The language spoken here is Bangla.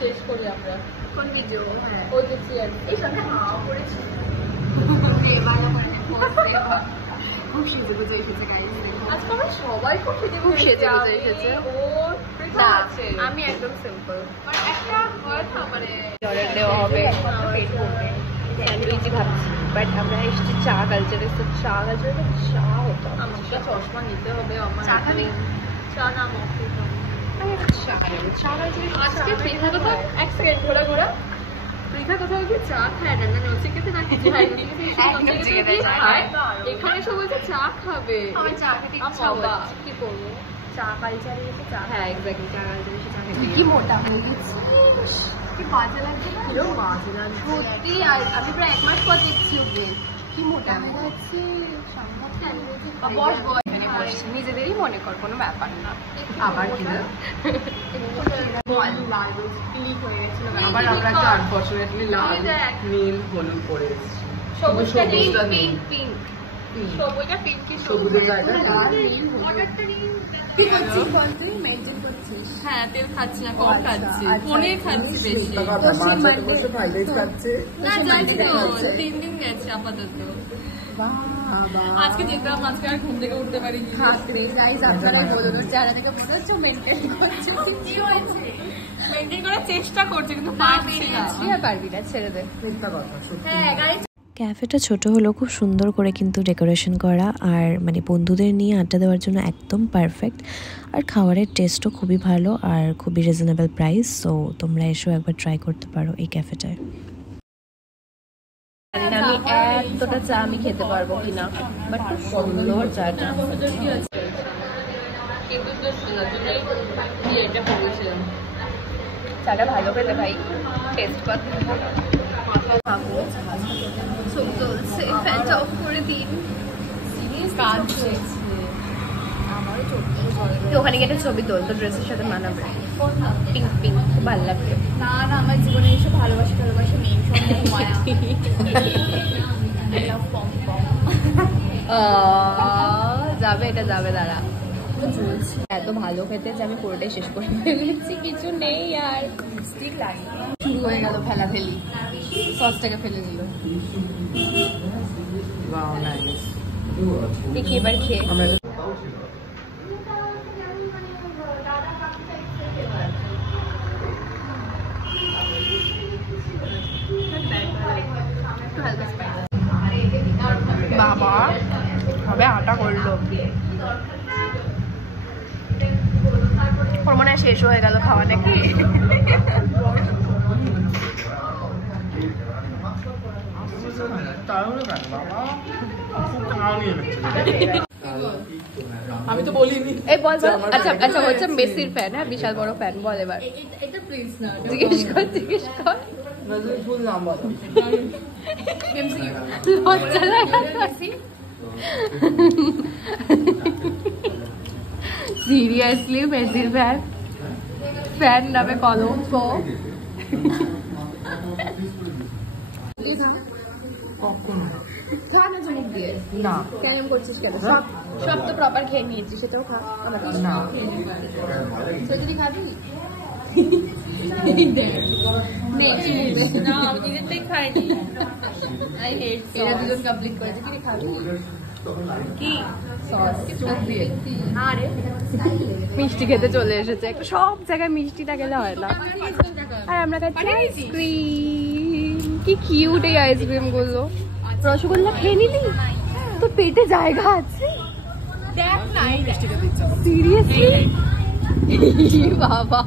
শেষ করি আমরা কোন ভিডিও? হ্যাঁ ওই যে সিয়ার এই সঙ্গে হাওয়া পড়েছে খুব সেজে গুজে এসেছে গাইস। আজকে আমরা সবাই খুব সেজে গুজে এসেছে। আমি একদম সিম্পল মানে একটা কথা মানে অর্ডার দেওয়া হবে স্যান্ডউইচই ভাবছি, বাট আমরা এসেছি চা কালচারে। তো চা কালচারে চা হতো আমাকে চশমা নিতে হবে আমার চা খাবি? চা না মফি চা চা কালচারে আজকে পৃথা কোথাও এক সেকেন্ড ঘোরা পৃথা কোথাও কি চা খায় না না ওসিকেতে না কিছু খায়নি এখানে সব বলছে চা খাবে। আমার চা খেতে ইচ্ছা হচ্ছে, কি করবো? চা কালচারে এসে চা। হ্যাঁ এক্স্যাক্টলি চা কালচারে এসে চা খেতে কি মোটা হয়ে গেছে, কি বাজে লাগছে না? মাঝে লাগছে সত্যি, আর আমি প্রায় 1 মাস পর দেখছি ওকে, কি মোটা হয়ে যাচ্ছে। নিজেদেরই মনে কর, কোনো ব্যাপার না। আবার কি না আবার আমরা একটা আনফরচুনেটলি লাল নীল হলুদ পরে এসেছি। সবুজটা সবুজটা নেই। পিঙ্ক পিঙ্ক সবুজটা পিঙ্কি সবুজের জায়গায় হ্যাঁ তেল খাচ্ছি না, কম খাচ্ছি, পনির খাচ্ছি বেশি। না যাচ্ছি তো 3 দিন গেছে আপাতত। আজকে যেতাম, আজকে আর ঘুম থেকে উঠতে পারিনি। আপনারাই বলুন, চেহারা থেকে মনে হচ্ছে মেনটেন করছে। কি হয়েছে? মেনটেন করার চেষ্টা করছে কিন্তু পারছি না। আর পারবি না, ছেড়ে দে। হ্যাঁ গাইস, ক্যাফেটা ছোট হলেও খুব সুন্দর করে কিন্তু ডেকোরেশন করা, আর মানে বন্ধুদের নিয়ে আড্ডা দেওয়ার জন্য একদম পারফেক্ট। আর খাবারের টেস্টও খুবই ভালো আর খুবই রিজনেবল প্রাইস। সো তোমরা এসেও একবার ট্রাই করতে পারো এই ক্যাফেটায়। আমি এতটা চা আমি খেতে পারবো কিনা, বাট খুব সুন্দর চাটা। চাটা ভালো খেতে ভাই, টেস্ট কর। ছবি তুলছে, ফ্যানটা অফ করে দিন। ওখানে গিয়ে একটা ছবি তোল, তো ড্রেসের সাথে মানাবে। পিঙ্ক পিঙ্ক খুব ভালো লাগবে। না না, আমার জীবনে এসব ভালোবাসা নেই, যাবে, এটা যাবে, দাঁড়া। এত ভালো খেতে যে আমি পুরোটাই শেষ করে ফেলেছি, কিছু নেই আর। শুরু হয়ে গেল ফেলাফেলি, সসটাকে ফেলে দিল। দেখি এবার খেয়ে। বাবা হবে আটা করলো, ওর মনে হয় শেষ হয়ে গেল খাওয়া নাকি। আমি তো বলিনি। এই বল বল। আচ্ছা আচ্ছা, হচ্ছে মেসির ফ্যান, হ্যাঁ বিশাল বড় ফ্যান। বল এবার, এটা প্লিজ না, জিজ্ঞেস কর জিজ্ঞেস কর। ফুল নাম বলো। লজ্জা লাগে। সিরিয়াসলি মেসির ফ্যান, ফ্যান নামে কলঙ্ক। কখনো খা না চুমুক দিয়ে। না। কেন করছিস কেন? সব তো প্রপার খেয়ে নিয়েছিস, সেটাও খা। আমার না যদি খাবি না আমি নিজেরটাই খাইনি। আই হেট এরা দুজন কমপ্লিট করেছে। কি খাবি? কি সস চোখ দিয়ে আরে মিষ্টি খেতে চলে এসেছে। একটু সব জায়গায় মিষ্টিটা গেলে হয় না। আর আমরা খাচ্ছি আইসক্রিম। কি কিউট এই আইসক্রিম গুলো। রসগোল্লা খেয়ে নিলি? তো পেটে জায়গা আছে? দেখ না, সিরিয়াসলি বাবা।